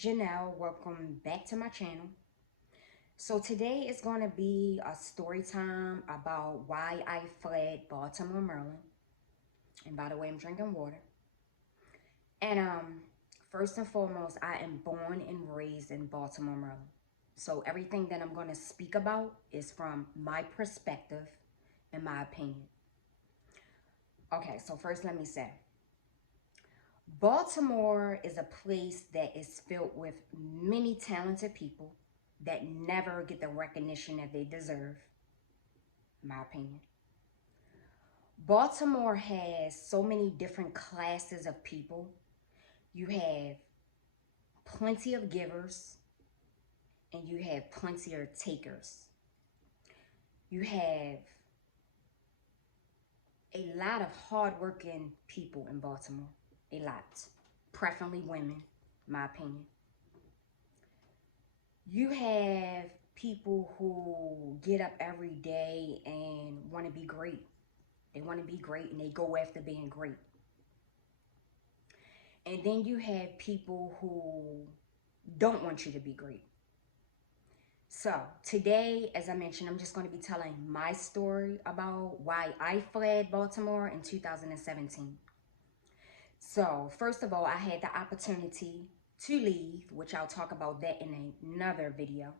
Janelle. Welcome back to my channel. So today is going to be a story time about why I fled Baltimore, Maryland. And by the way, I'm drinking water. And first and foremost, I am born and raised in Baltimore, Maryland. So everything that I'm going to speak about is from my perspective and my opinion. Okay, so first let me say, Baltimore is a place that is filled with many talented people that never get the recognition that they deserve, in my opinion. Baltimore has so many different classes of people. You have plenty of givers and you have plenty of takers. You have a lot of hardworking people in Baltimore, a lot, preferably women, in my opinion. You have people who get up every day and want to be great. They want to be great and they go after being great. And then you have people who don't want you to be great. So today, as I mentioned, I'm just going to be telling my story about why I fled Baltimore in 2017. So first of all, I had the opportunity to leave, which I'll talk about that in another video.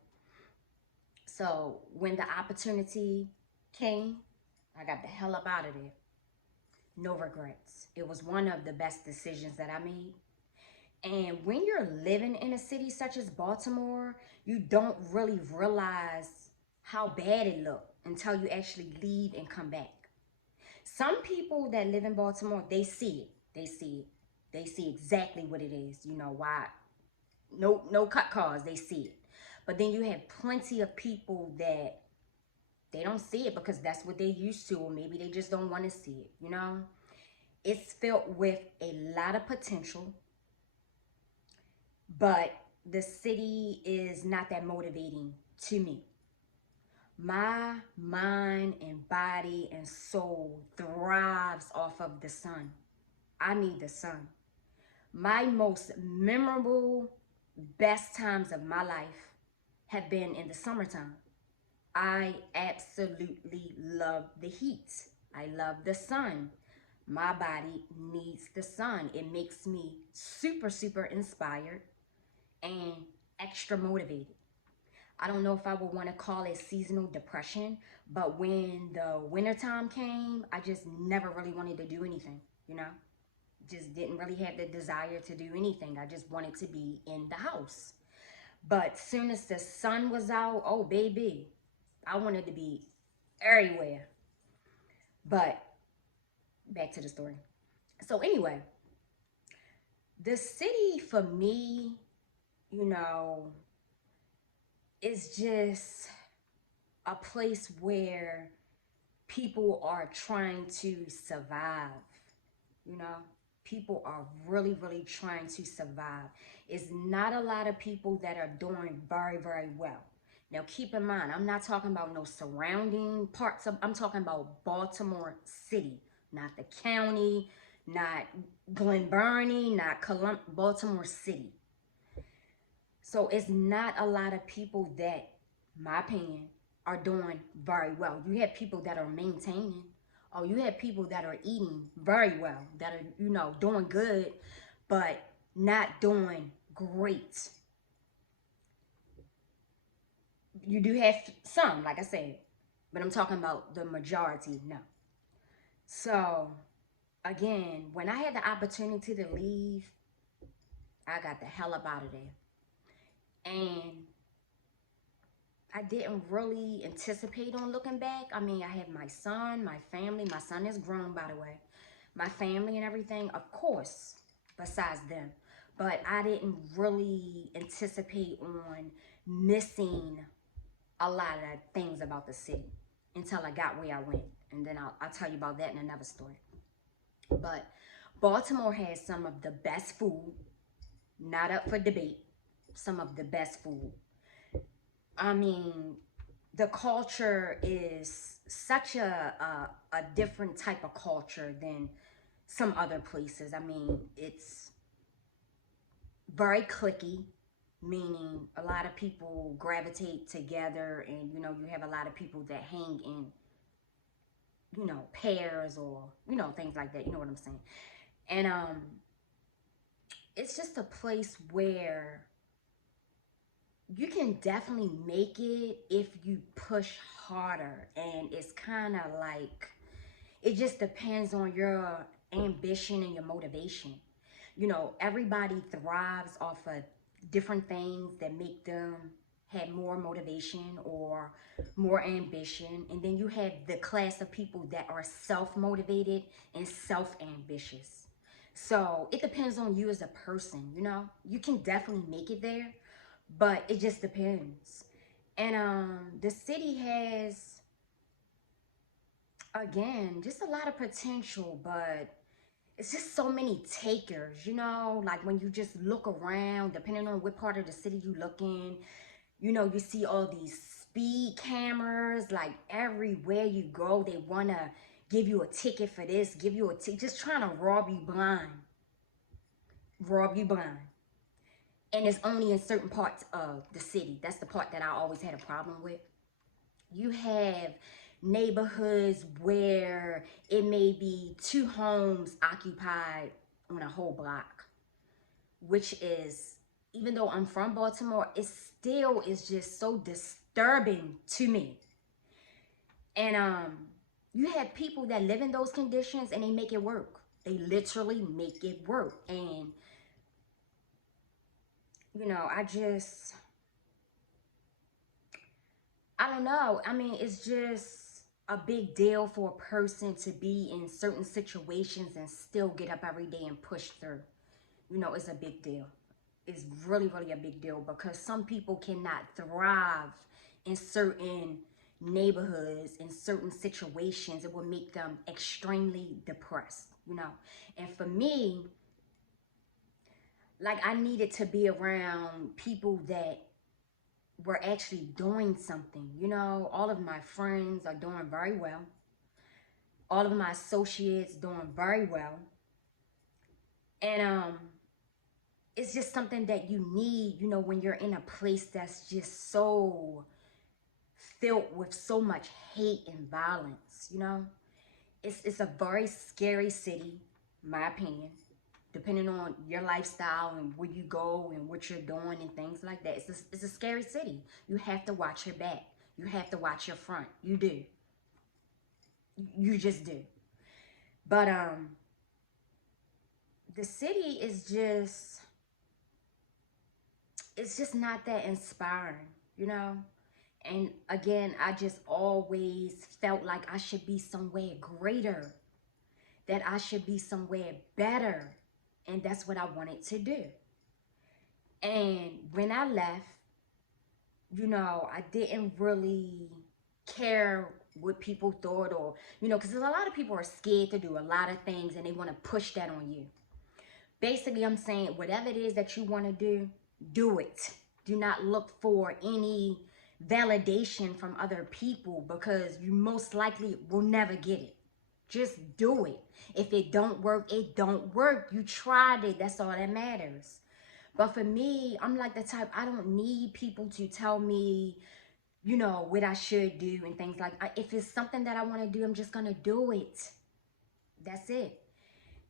So when the opportunity came, I got the hell up out of there. No regrets. It was one of the best decisions that I made. And when you're living in a city such as Baltimore, you don't really realize how bad it looked until you actually leave and come back. Some people that live in Baltimore, they see it. They see it. They see exactly what it is. You know why? No cut cars. They see it. But then you have plenty of people that they don't see it because that's what they're used to, or maybe they just don't want to see it, you know? It's filled with a lot of potential, but the city is not that motivating to me. My mind and body and soul thrives off of the sun. I need the sun. My most memorable, best times of my life have been in the summertime. I absolutely love the heat. I love the sun. My body needs the sun. It makes me super inspired and extra motivated. I don't know if I would want to call it seasonal depression, but when the wintertime came, I just never really wanted to do anything, you know? Just didn't really have the desire to do anything. I just wanted to be in the house. But soon as the sun was out, oh baby, I wanted to be everywhere. But back to the story. So anyway, the city for me, you know, is just a place where people are trying to survive, you know? People are really trying to survive. It's not a lot of people that are doing very well. Now, keep in mind, I'm not talking about no surrounding parts of, I'm talking about Baltimore City, not the county, not Glen Burnie, not Baltimore City. So it's not a lot of people that, my opinion, are doing very well. You have people that are maintaining, or you have people that are eating very well, that are, you know, doing good, but not doing great. You do have some, like I said, but I'm talking about the majority, no. So, again, when I had the opportunity to leave, I got the hell up out of there. And I didn't really anticipate on looking back. I mean, I have my son, my family. My son is grown, by the way. My family and everything, of course, besides them. But I didn't really anticipate on missing a lot of things about the city until I got where I went. And then I'll tell you about that in another story. But Baltimore has some of the best food, not up for debate, some of the best food. I mean, the culture is such a different type of culture than some other places. I mean, it's very cliquey. meaning a lot of people gravitate together, and you know, you have a lot of people that hang in, you know, pairs, or you know, things like that. You know what I'm saying? And it's just a place where you can definitely make it if you push harder. And it's kind of like, it just depends on your ambition and your motivation. You know, everybody thrives off of different things that make them have more motivation or more ambition. And then you have the class of people that are self-motivated and self-ambitious. So it depends on you as a person, you know. You can definitely make it there, but it just depends. And the city has, again, just a lot of potential, but it's just so many takers, you know. Like when you just look around, depending on what part of the city you look in, you know, you see all these speed cameras. Like everywhere you go, they want to give you a ticket for this, give you a ticket, just trying to rob you blind. Rob you blind. And it's only in certain parts of the city. That's the part that I always had a problem with. You have neighborhoods where it may be 2 homes occupied on a whole block, which is, even though I'm from Baltimore, it still is just so disturbing to me. And you have people that live in those conditions and they make it work. They literally make it work. And you know, I don't know. I mean, it's just a big deal for a person to be in certain situations and still get up every day and push through. You know, it's a big deal. It's really, really a big deal, because some people cannot thrive in certain neighborhoods, in certain situations. It will make them extremely depressed, you know. And for me, like, I needed to be around people that were actually doing something. You know, all of my friends are doing very well. All of my associates doing very well. And it's just something that you need, you know, when you're in a place that's just so filled with so much hate and violence, you know. It's a very scary city, my opinion, depending on your lifestyle and where you go and what you're doing and things like that. It's a scary city. You have to watch your back. You have to watch your front. You do. You just do. But the city is just, it's just not that inspiring, you know. And again, I just always felt like I should be somewhere greater, that I should be somewhere better. And that's what I wanted to do. And when I left, you know, I didn't really care what people thought, or, you know, because a lot of people are scared to do a lot of things and they want to push that on you. Basically, I'm saying whatever it is that you want to do it. Do not look for any validation from other people, because you most likely will never get it. Just do it. If it don't work, it don't work. You tried it. That's all that matters. But for me, I'm like the type, I don't need people to tell me, you know, what I should do and things like that. If it's something that I want to do, I'm just going to do it. That's it.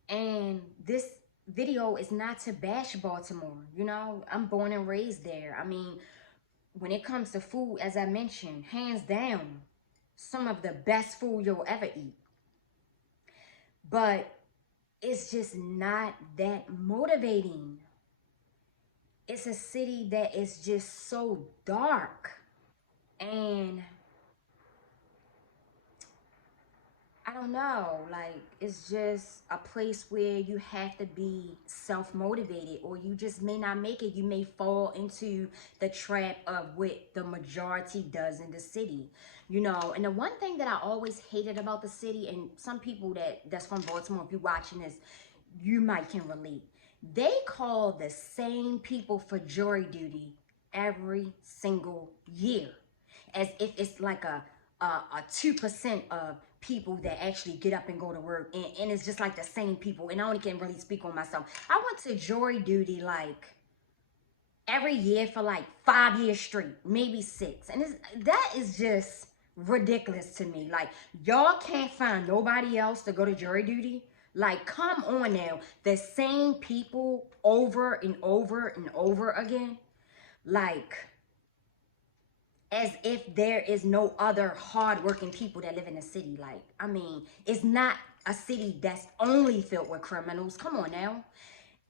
And this video is not to bash Baltimore. You know, I'm born and raised there. I mean, when it comes to food, as I mentioned, hands down, some of the best food you'll ever eat. But it's just not that motivating. It's a city that is just so dark. And I don't know, like, it's just a place where you have to be self-motivated, or you just may not make it. You may fall into the trap of what the majority does in the city, you know. And the one thing that I always hated about the city, and some people that's from Baltimore, if you're watching this, you might can relate. They call the same people for jury duty every single year, as if it's like a 2% of people that actually get up and go to work, and it's just like the same people. And I only can really speak on myself. I went to jury duty like every year for like 5 years straight, maybe 6. And that is just ridiculous to me. Like, y'all can't find nobody else to go to jury duty. Like, come on now. The same people over and over and over again. Like, as if there is no other hardworking people that live in the city. Like, I mean, it's not a city that's only filled with criminals. Come on now.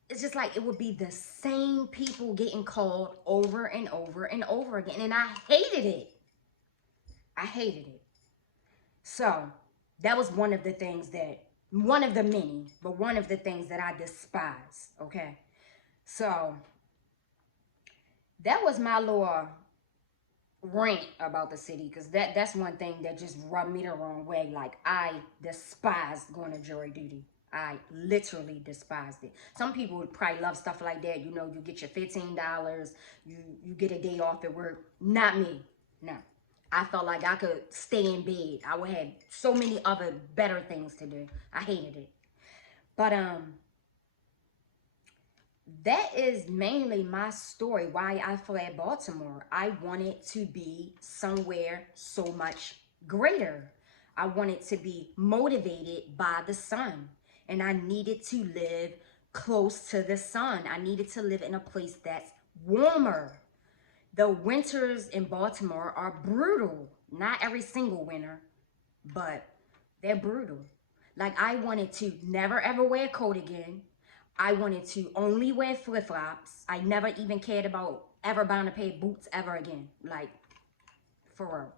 It's just like it would be the same people getting called over and over and over again. And I hated it. I hated it. So that was one of the things that, one of the many, but one of the things that I despise. Okay. So that was my little rant about the city, because that's one thing that just rubbed me the wrong way. Like, I despised going to jury duty. I literally despised it. Some people would probably love stuff like that. You know, you get your $15, you get a day off at work. Not me. No. I felt like I could stay in bed. I would have so many other better things to do. I hated it. But that is mainly my story, why I fled Baltimore. I wanted to be somewhere so much greater. I wanted to be motivated by the sun. And I needed to live close to the sun. I needed to live in a place that's warmer. The winters in Baltimore are brutal. Not every single winter, but they're brutal. Like, I wanted to never ever wear a coat again. I wanted to only wear flip-flops. I never even cared about ever buying a pair of boots ever again. Like, for real.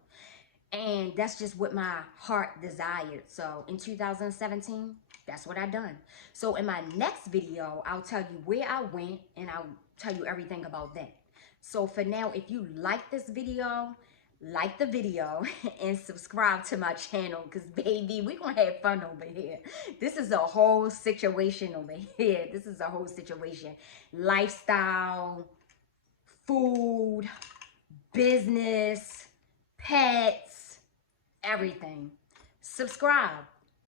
And that's just what my heart desired. So in 2017, that's what I done. So in my next video, I'll tell you where I went and I'll tell you everything about that. So for now, if you like this video, like the video and subscribe to my channel, because baby, we're gonna have fun over here. This is a whole situation over here. This is a whole situation. Lifestyle, food, business, pets, everything. Subscribe.